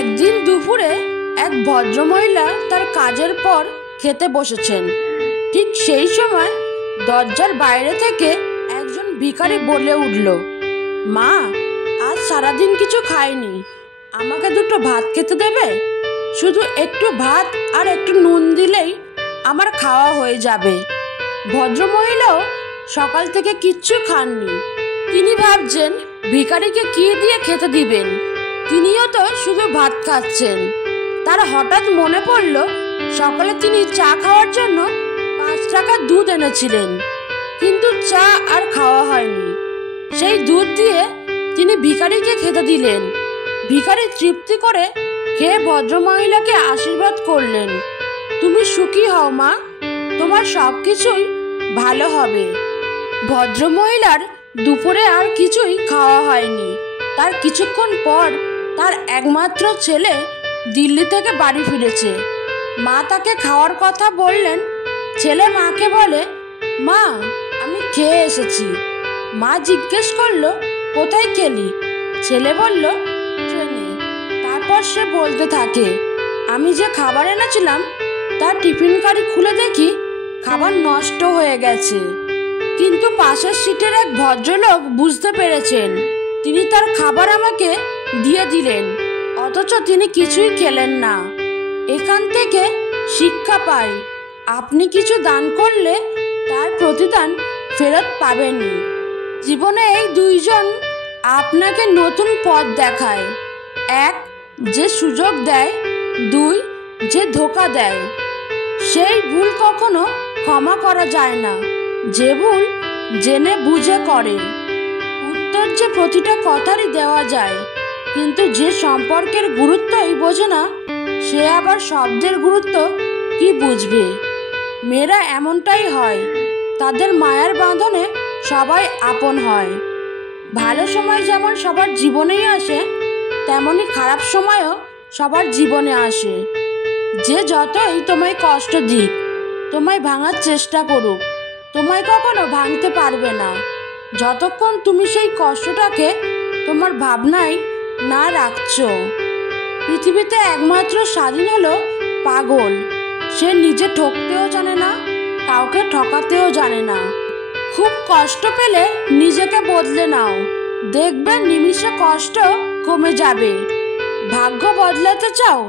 একদিন দুপুরে এক ভদ্রমহিলা তার কাজের পর খেতে বসেছেন। ঠিক সেই সময় দরজার বাইরে থেকে একজন ভিখারি বলে উঠল, মা, আজ সারাদিন কিছু খাইনি, আমাকে দুটো ভাত খেতে দেবে? শুধু একটু ভাত আর একটু নুন দিলেই আমার খাওয়া হয়ে যাবে। ভদ্রমহিলাও সকাল থেকে কিচ্ছু খাননি। তিনি ভাবছেন ভিখারিকে কি দিয়ে খেতে দিবেন, তিনিও তো শুধু ভাত খাচ্ছেন। তার হঠাৎ মনে পড়ল সকালে তিনি চা খাওয়ার জন্য 5 টাকার দুধ এনেছিলেন, কিন্তু চা আর খাওয়া হয়নি। সেই দুধ দিয়ে তিনি ভিখারিকে খেতে দিলেন। ভিখারি তৃপ্তি করে খেয়ে ভদ্রমহিলাকে আশীর্বাদ করলেন, তুমি সুখী হও মা, তোমার সব কিছুই ভালো হবে। ভদ্রমহিলার দুপুরে আর কিছুই খাওয়া হয়নি। তার কিছুক্ষণ পর তার একমাত্র ছেলে দিল্লি থেকে বাড়ি ফিরেছে। মা তাকে খাওয়ার কথা বললেন। ছেলে মাকে বলে, মা, আমি খেয়ে এসেছি। মা জিজ্ঞেস করলো, কোথায় খেলি? ছেলে বলল, ট্রেনে। তারপর সে বলতে থাকে, আমি যে খাবার এনেছিলাম তার টিফিন কারি খুলে দেখি খাবার নষ্ট হয়ে গেছে। কিন্তু পাশের সিটের এক ভদ্রলোক বুঝতে পেরেছেন, তিনি তার খাবার আমাকে দিয়ে দিলেন, অথচ তিনি কিছুই খেলেন না। এখান থেকে শিক্ষা পাই, আপনি কিছু দান করলে তার প্রতিদান ফেরত পাবেনই। জীবনে এই দুইজন আপনাকে নতুন পথ দেখায়, এক যে সুযোগ দেয়, 2 যে ধোঁকা দেয়। সেই ভুল কখনো ক্ষমা করা যায় না, যে ভুল জেনে বুঝে করে। উত্তর যে প্রতিটা কথারই দেওয়া যায়, কিন্তু যে সম্পর্কের গুরুত্বই বোঝে না, সে আবার শব্দের গুরুত্ব কি বুঝবে? মেয়েরা এমনটাই হয়, তাদের মায়ার বাঁধনে সবাই আপন হয়। ভালো সময় যেমন সবার জীবনেই আসে, তেমনি খারাপ সময়ও সবার জীবনে আসে। যে যতই তোমায় কষ্ট দিক, তোমায় ভাঙার চেষ্টা করুক, তোমায় কখনো ভাঙতে পারবে না, যতক্ষণ তুমি সেই কষ্টটাকে তোমার ভাবনায় না রাখছো। পৃথিবীতে একমাত্র স্বাধীন হলো পাগল, সে নিজে ঠকতেও জানে না, কাউকে ঠকাতেও জানে না। খুব কষ্ট পেলে নিজেকে বদলে নাও, দেখবে নিমিষে কষ্ট কমে যাবে। ভাগ্য বদলাতে চাও,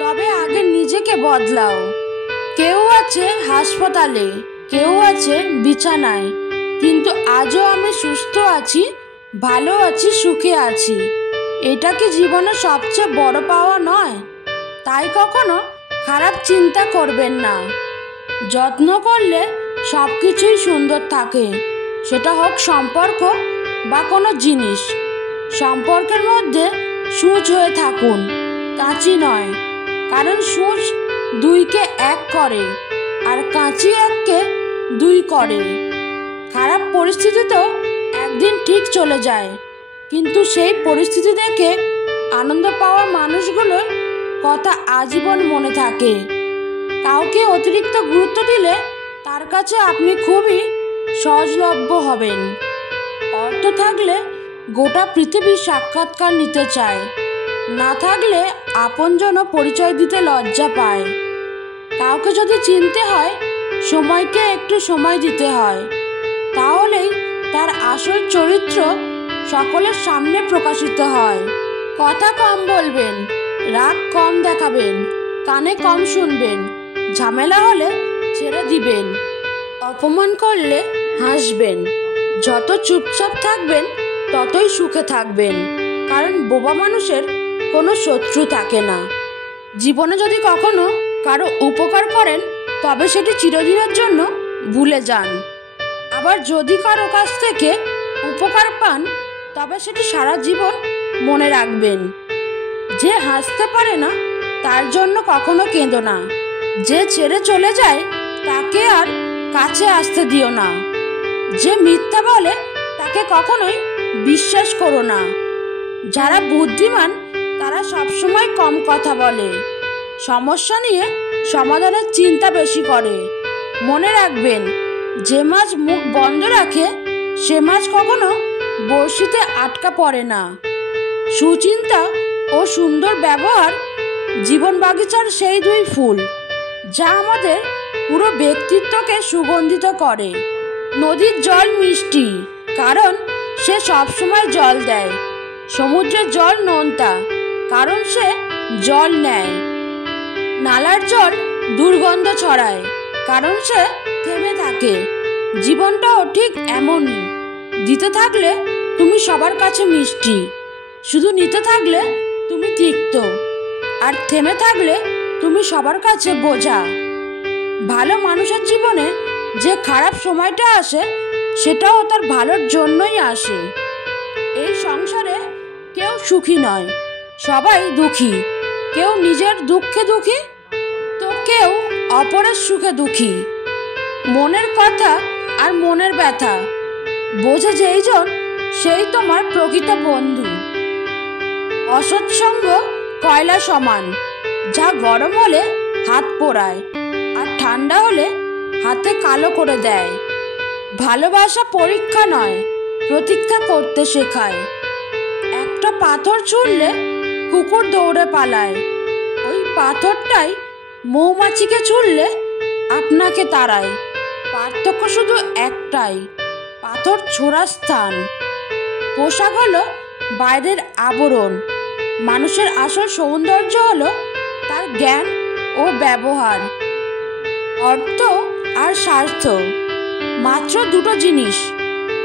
তবে আগে নিজেকে বদলাও। কেউ আছে হাসপাতালে, কেউ আছে বিছানায়, কিন্তু আজও আমি সুস্থ আছি, ভালো আছি, সুখে আছি। এটা কি জীবনের সবচেয়ে বড় পাওয়া নয়? তাই কখনো খারাপ চিন্তা করবেন না। যত্ন করলে সব কিছুই সুন্দর থাকে, সেটা হোক সম্পর্ক বা কোনো জিনিস। সম্পর্কের মধ্যে সূচ হয়ে থাকুন, কাঁচি নয়, কারণ সূচ 2কে 1 করে, আর কাঁচি 1কে 2 করে। খারাপ পরিস্থিতিতেও একদিন ঠিক চলে যায়, কিন্তু সেই পরিস্থিতি দেখে আনন্দ পাওয়া মানুষগুলোর কথা আজীবন মনে থাকে। কাউকে অতিরিক্ত গুরুত্ব দিলে তার কাছে আপনি খুবই সহজলভ্য হবেন। অর্থ থাকলে গোটা পৃথিবীর সাক্ষাৎকার নিতে চায়, না থাকলে আপনজনও পরিচয় দিতে লজ্জা পায়। কাউকে যদি চিনতে হয়, সময়কে একটু সময় দিতে হয়, তাহলেই তার আসল চরিত্র সকলের সামনে প্রকাশিত হয়। কথা কম বলবেন, রাগ কম দেখাবেন, কানে কম শুনবেন, ঝামেলা হলে ছেড়ে দিবেন, অপমান করলে হাসবেন। যত চুপচাপ থাকবেন ততই সুখে থাকবেন, কারণ বোবা মানুষের কোনো শত্রু থাকে না। জীবনে যদি কখনো কারো উপকার করেন, তবে সেটি চিরদিনের জন্য ভুলে যান। আবার যদি কারো কাছ থেকে উপকার পান, তবে সেটি সারা জীবন মনে রাখবেন। যে হাসতে পারে না, তার জন্য কখনো কেঁদো না। যে ছেড়ে চলে যায়, তাকে আর কাছে আসতে দিও না। যে মিথ্যা বলে, তাকে কখনোই বিশ্বাস করো না। যারা বুদ্ধিমান, তারা সবসময় কম কথা বলে, সমস্যা নিয়ে সমাধানের চিন্তা বেশি করে। মনে রাখবেন, যে মাছ মুখ বন্ধ রাখে, সে মাছ কখনো বড়শিতে আটকা পড়ে না। সুচিন্তা ও সুন্দর ব্যবহার জীবন বাগিচার সেই দুই ফুল, যা আমাদের পুরো ব্যক্তিত্বকে সুগন্ধিত করে। নদীর জল মিষ্টি, কারণ সে সবসময় জল দেয়। সমুদ্রের জল নোনতা, কারণ সে জল নেয়। নালার জল দুর্গন্ধ ছড়ায়, কারণ সে থেমে থাকে। জীবনটাও ঠিক এমনই। দিতে থাকলে তুমি সবার কাছে মিষ্টি, শুধু নিতে থাকলে তুমি তিক্ত, আর থেমে থাকলে তুমি সবার কাছে বোঝা। ভালো মানুষের জীবনে যে খারাপ সময়টা আসে, সেটাও তার ভালোর জন্যই আসে। এই সংসারে কেউ সুখী নয়, সবাই দুঃখী। কেউ নিজের দুঃখে দুঃখী, তো কেউ অপরের সুখে দুঃখী। মনের কথা আর মনের ব্যথা বোঝে যেইজন, সেই তোমার প্রকৃত বন্ধু। অসৎসঙ্গ কয়লা সমান, যা গরম হলে হাত পোড়ায় আর ঠান্ডা হলে হাতে কালো করে দেয়। ভালোবাসা পরীক্ষা নয়, প্রতীক্ষা করতে শেখায়। একটা পাথর ছুঁড়লে কুকুর দৌড়ে পালায়, ওই পাথরটাই মৌমাছিকে ছুঁড়লে আপনাকে তাড়ায়। পার্থক্য শুধু একটাই, পাথর ছোড়ার স্থান। পোশাক হলো বাইরের আবরণ, মানুষের আসল সৌন্দর্য হলো তার জ্ঞান ও ব্যবহার। অর্থ আর স্বার্থ মাত্র দুটো জিনিস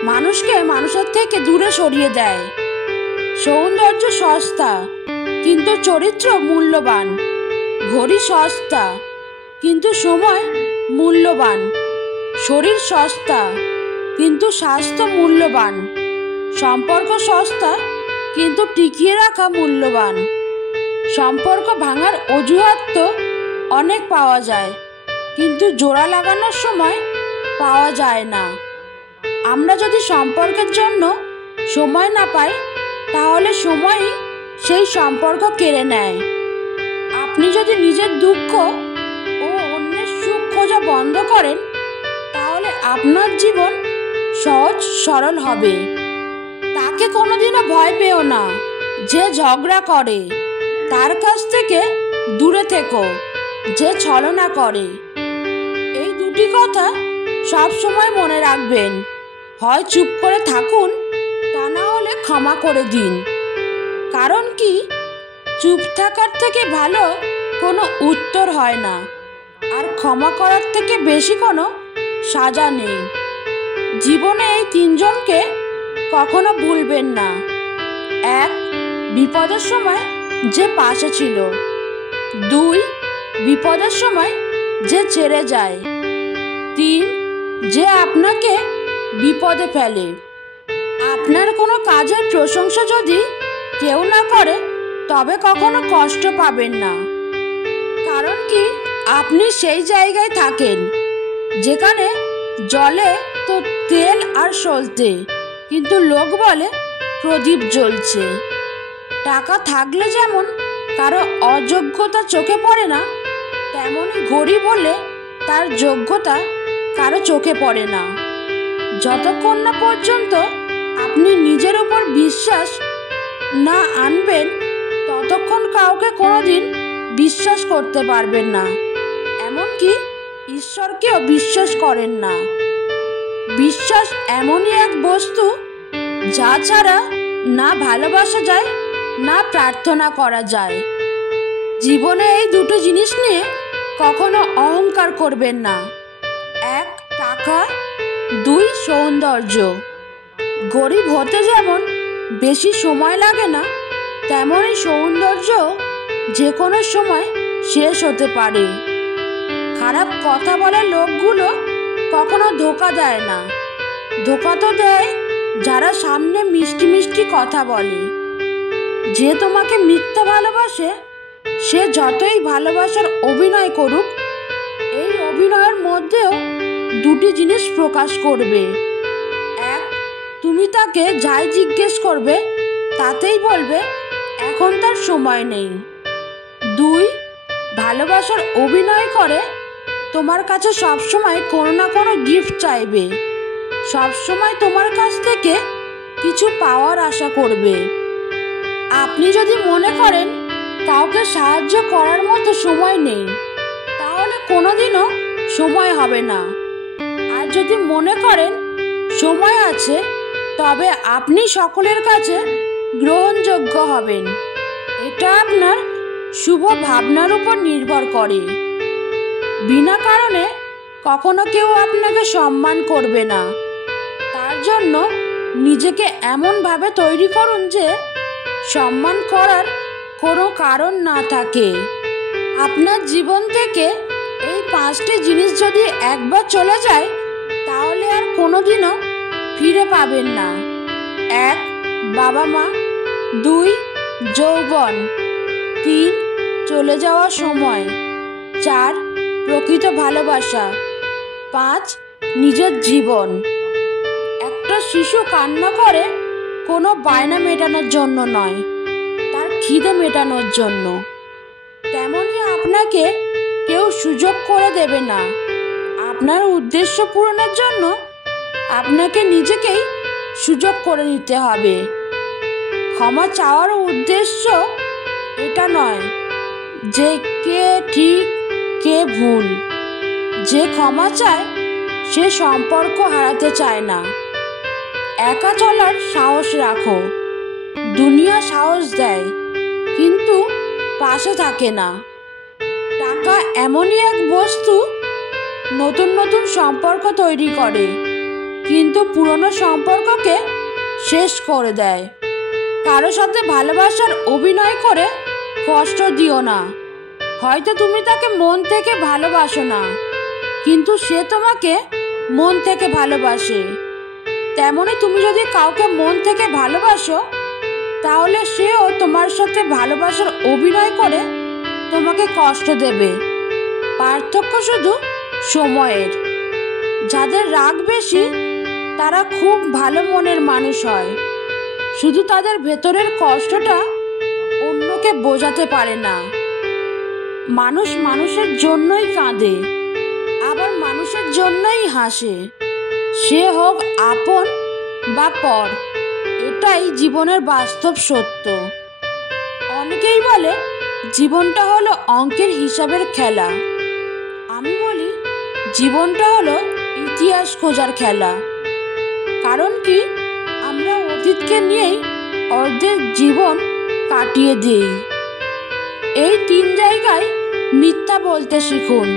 মানুষকে মানুষের থেকে দূরে সরিয়ে দেয়। সৌন্দর্য সস্তা, কিন্তু চরিত্র মূল্যবান। ঘড়ি সস্তা, কিন্তু সময় মূল্যবান। শরীর সস্তা, কিন্তু স্বাস্থ্য মূল্যবান। সম্পর্ক সস্তা, কিন্তু টিকিয়ে রাখা মূল্যবান। সম্পর্ক ভাঙার অজুহাত তো অনেক পাওয়া যায়, কিন্তু জোড়া লাগানোর সময় পাওয়া যায় না। আমরা যদি সম্পর্কের জন্য সময় না পাই, তাহলে সময়ই সেই সম্পর্ক কেড়ে নেয়। আপনি যদি নিজের দুঃখ ও অন্যের সুখ খোঁজা বন্ধ করেন, তাহলে আপনার জীবন সহজ সরল হবে। তাকে কোনোদিনও ভয় পেও না যে ঝগড়া করে, তার কাছ থেকে দূরে থেকো যে ছলনা করে। এই দুটি কথা সব সময় মনে রাখবেন। হয় চুপ করে থাকুন, তা না হলে ক্ষমা করে দিন। কারণ কি, চুপ থাকার থেকে ভালো কোনো উত্তর হয় না, আর ক্ষমা করার থেকে বেশি কোনো সাজা নেই। জীবনে এই তিনজনকে কখনো ভুলবেন না। 1, বিপদের সময় যে পাশে ছিল। 2, বিপদের সময় যে ছেড়ে যায়। 3, যে আপনাকে বিপদে ফেলে। আপনার কোনো কাজের প্রশংসা যদি কেউ না করে, তবে কখনো কষ্ট পাবেন না। কারণ কি, আপনি সেই জায়গায় থাকেন যেখানে জলে তো তেল আর সলতে, কিন্তু লোক বলে প্রদীপ জ্বলছে। টাকা থাকলে যেমন কারো অযোগ্যতা চোখে পড়ে না, তেমনি গরিব হলে তার যোগ্যতা কারো চোখে পড়ে না। যতক্ষণ না পর্যন্ত আপনি নিজের উপর বিশ্বাস না আনবেন, ততক্ষণ কাউকে কোনোদিন বিশ্বাস করতে পারবেন না। এমনকি ঈশ্বরকেও বিশ্বাস করেন না। বিশ্বাস এমনই এক বস্তু, যা ছাড়া না ভালোবাসা যায়, না প্রার্থনা করা যায়। জীবনে এই দুটো জিনিস নিয়ে কখনো অহংকার করবেন না। 1, টাকা। 2, সৌন্দর্য। গরিব হতে যেমন বেশি সময় লাগে না, তেমনই সৌন্দর্য যে কোনো সময় শেষ হতে পারে। খারাপ কথা বলা লোকগুলো কখনো ধোঁকা দেয় না। ধোঁকা তো দেয় যারা সামনে মিষ্টি মিষ্টি কথা বলে। যে তোমাকে মিথ্যা ভালোবাসে, সে যতই ভালোবাসার অভিনয় করুক, এই অভিনয়ের মধ্যেও দুটি জিনিস প্রকাশ করবে। 1, তুমি তাকে যাই জিজ্ঞেস করবে, তাতেই বলবে এখন তার সময় নেই। 2, ভালোবাসার অভিনয় করে তোমার কাছে সবসময় কোনো না কোনো গিফট চাইবে, সবসময় তোমার কাছ থেকে কিছু পাওয়ার আশা করবে। আপনি যদি মনে করেন কাউকে সাহায্য করার মতো সময় নেই, তাহলে কোনোদিনও সময় হবে না। আর যদি মনে করেন সময় আছে, তবে আপনি সকলের কাছে গ্রহণযোগ্য হবেন। এটা আপনার শুভ ভাবনার উপর নির্ভর করে। বিনা কারণে কখনো কেউ আপনাকে সম্মান করবে না। তার জন্য নিজেকে এমনভাবে তৈরি করুন যে সম্মান করার কোনো কারণ না থাকে। আপনার জীবন থেকে এই 5টি জিনিস যদি একবার চলে যায়, তাহলে আর কোনোদিনও ফিরে পাবেন না। 1. বাবা মা। 2. যৌবন। 3. চলে যাওয়া সময়। 4. প্রকৃত ভালোবাসা। 5. নিজের জীবন। একটা শিশু কান্না করে কোনো বায়না মেটানোর জন্য নয়, তার খিদে মেটানোর জন্য। তেমনই আপনাকে কেউ সুযোগ করে দেবে না। আপনার উদ্দেশ্য পূরণের জন্য আপনাকে নিজেকেই সুযোগ করে নিতে হবে। ক্ষমা চাওয়ার উদ্দেশ্য এটা নয় যে কে ঠিক কে ভুল। যে ক্ষমা চায় সে সম্পর্ক হারাতে চায় না। একা চলার সাহস রাখো। দুনিয়া সাহস দেয়, কিন্তু পাশে থাকে না। টাকা এমনই এক বস্তু, নতুন নতুন সম্পর্ক তৈরি করে, কিন্তু পুরনো সম্পর্ককে শেষ করে দেয়। কারো সাথে ভালোবাসার অভিনয় করে কষ্ট দিও না। হয়তো তুমি তাকে মন থেকে ভালোবাসো না, কিন্তু সে তোমাকে মন থেকে ভালোবাসে। তেমনি তুমি যদি কাউকে মন থেকে ভালোবাসো, তাহলে সেও তোমার সাথে ভালোবাসার অভিনয় করে তোমাকে কষ্ট দেবে। পার্থক্য শুধু সময়ের। যাদের রাগ বেশি তারা খুব ভালো মনের মানুষ হয়, শুধু তাদের ভেতরের কষ্টটা অন্যকে বোঝাতে পারে না। মানুষ মানুষের জন্যই কাঁদে, আবার মানুষের জন্যই হাসে, সে হোক আপন বা পর। এটাই জীবনের বাস্তব সত্য। অনেকেই বলে জীবনটা হলো অঙ্কের হিসাবের খেলা। আমি বলি জীবনটা হলো ইতিহাস খোঁজার খেলা। কারণ কি, আমরা অতীতকে নিয়েই অর্ধেক জীবন কাটিয়ে দিই। এই 3 জায়গায় মিথ্যা বলতে শিখুন।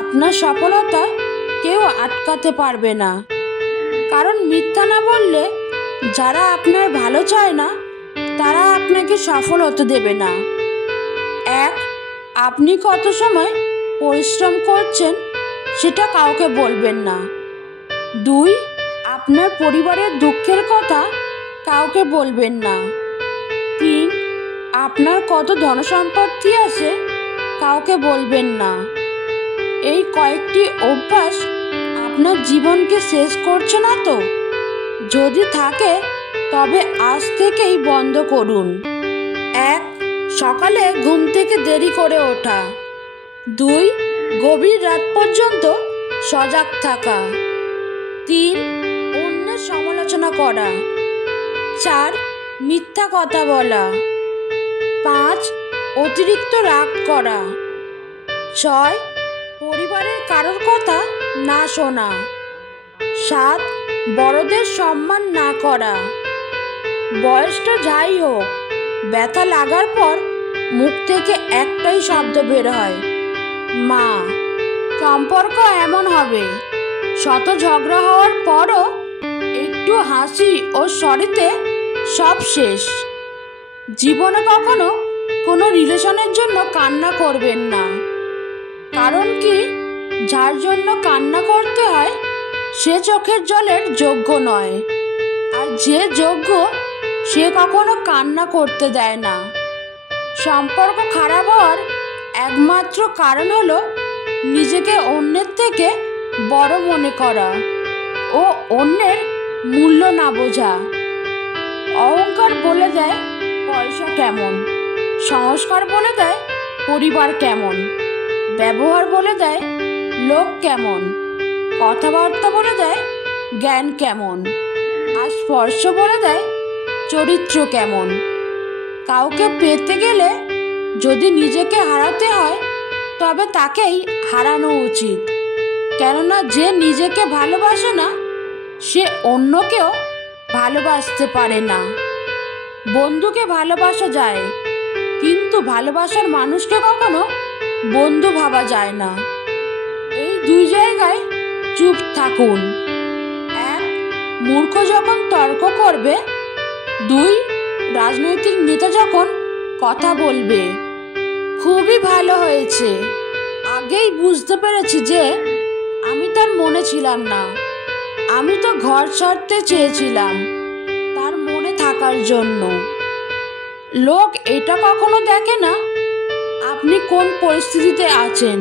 আপনার সফলতা কেউ আটকাতে পারবে না। কারণ মিথ্যা না বললে যারা আপনার ভালো চায় না, তারা আপনাকে সফল হতে দেবে না। 1. আপনি কত সময় পরিশ্রম করছেন সেটা কাউকে বলবেন না। 2. আপনার পরিবারের দুঃখের কথা কাউকে বলবেন না। 3. আপনার কত ধনসম্পত্তি আছে কাউকে বলবেন না। এই কয়েকটি অভ্যাস আপনার জীবনকে শেষ করছে না তো? যদি থাকে তবে আজ থেকেই বন্ধ করুন। 1. সকালে ঘুম থেকে দেরি করে ওঠা। 2. গভীর রাত পর্যন্ত সজাগ থাকা। 3. অন্যের সমালোচনা করা। 4. মিথ্যা কথা বলা। 5. অতিরিক্ত রাগ করা। 6. পরিবারের কারোর কথা না শোনা। 7. বড়দের সম্মান না করা। বয়সটা যাই হোক, ব্যথা লাগার পর মুখ থেকে একটাই শব্দ বের হয়, মা। সম্পর্ক এমন হবে, শত ঝগড়া হওয়ার পরও একটু হাসি ও সরিতে সব শেষ। জীবনে কখনো কোনো রিলেশনের জন্য কান্না করবেন না। কারণ কি, যার জন্য কান্না করতে হয় সে চোখের জলের যোগ্য নয়, আর যে যোগ্য সে কখনো কান্না করতে দেয় না। সম্পর্ক খারাপ হওয়ার একমাত্র কারণ হলো নিজেকে অন্যের থেকে বড় মনে করা ও অন্যের মূল্য না বোঝা। অহংকার বলে দেয় পয়সা কেমন, সংস্কার বলে দেয় পরিবার কেমন, ব্যবহার বলে দেয় লোক কেমন, কথাবার্তা বলে দেয় জ্ঞান কেমন, আর স্পর্শ বলে দেয় চরিত্র কেমন। কাউকে পেতে গেলে যদি নিজেকে হারাতে হয় তবে তাকেই হারানো উচিত। কেননা যে নিজেকে ভালোবাসে না সে অন্যকেও ভালোবাসতে পারে না। বন্ধুকে ভালোবাসা যায়, কিন্তু ভালোবাসার মানুষকে কখনো বন্ধু ভাবা যায় না। এই দুই জায়গায় চুপ থাকুন। এক, মূর্খ যখন তর্ক করবে, দুই, রাজনৈতিক নেতা যখন কথা বলবে। খুবই ভালো হয়েছে, আগেই বুঝতে পেরেছি যে আমি তার মনে ছিলাম না। আমি তো ঘর ছাড়তে চেয়েছিলাম তার মনে থাকার জন্য। লোক এটা কখনো দেখে না আপনি কোন পরিস্থিতিতে আছেন,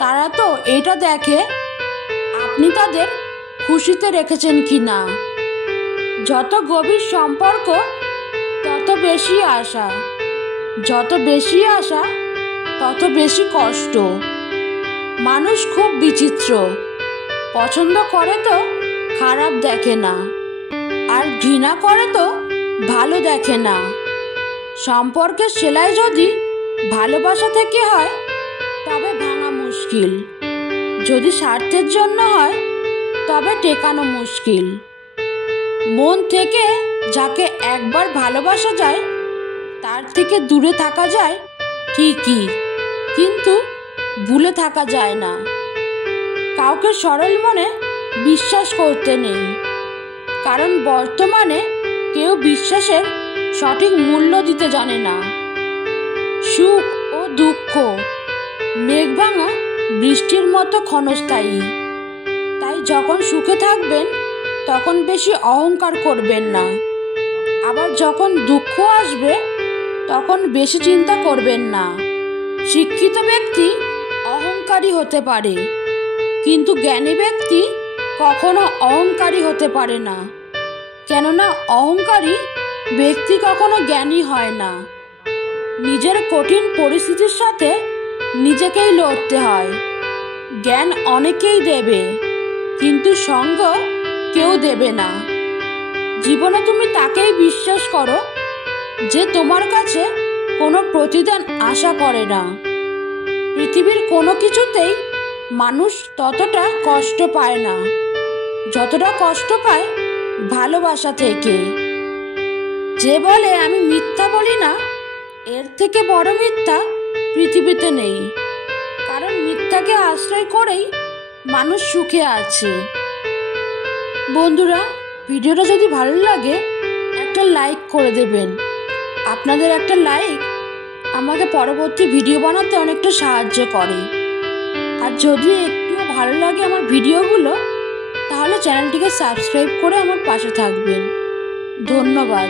তারা তো এটা দেখে আপনি তাদের খুশিতে রেখেছেন কি না। যত গভীর সম্পর্ক তত বেশি আশা, যত বেশি আশা তত বেশি কষ্ট। মানুষ খুব বিচিত্র, পছন্দ করে তো খারাপ দেখে না, আর ঘৃণা করে তো ভালো দেখে না। সম্পর্কের সেলাই যদি ভালোবাসা থেকে হয় তবে ভাঙা মুশকিল, যদি স্বার্থের জন্য হয় তবে টেকানো মুশকিল। মন থেকে যাকে একবার ভালোবাসা যায় তার থেকে দূরে থাকা যায় ঠিকই, কিন্তু ভুলে থাকা যায় না। কাউকে সরল মনে বিশ্বাস করতে নেই, কারণ বর্তমানে কেউ বিশ্বাসের সঠিক মূল্য দিতে জানে না। সুখ ও দুঃখ মেঘভাঙা বৃষ্টির মতো ক্ষণস্থায়ী, তাই যখন সুখে থাকবেন তখন বেশি অহংকার করবেন না। আবার যখন দুঃখ আসবে তখন বেশি চিন্তা করবেন না। শিক্ষিত ব্যক্তি অহংকারী হতে পারে, কিন্তু জ্ঞানী ব্যক্তি কখনো অহংকারী হতে পারে না। কেননা অহংকারী ব্যক্তি কখনো জ্ঞানী হয় না। নিজের কঠিন পরিস্থিতির সাথে নিজেকেই লড়তে হয়। জ্ঞান অনেকেই দেবে, কিন্তু সঙ্গ কেউ দেবে না। জীবনে তুমি তাকেই বিশ্বাস করো যে তোমার কাছে কোনো প্রতিদান আশা করে না। পৃথিবীর কোনো কিছুতেই মানুষ ততটা কষ্ট পায় না যতটা কষ্ট পায় ভালোবাসা থেকে। যে বলে আমি মিথ্যা বলি না, এর থেকে বড় মিথ্যা পৃথিবীতে নেই। কারণ মিথ্যাকে আশ্রয় করেই মানুষ সুখে আছে। বন্ধুরা, ভিডিওটা যদি ভালো লাগে একটা লাইক করে দেবেন। আপনাদের একটা লাইক আমাকে পরবর্তী ভিডিও বানাতে অনেকটা সাহায্য করে। আর যদি একটু ভালো লাগে আমার ভিডিওগুলো, তাহলে চ্যানেলটিকে সাবস্ক্রাইব করে আমার পাশে থাকবেন। ধন্যবাদ।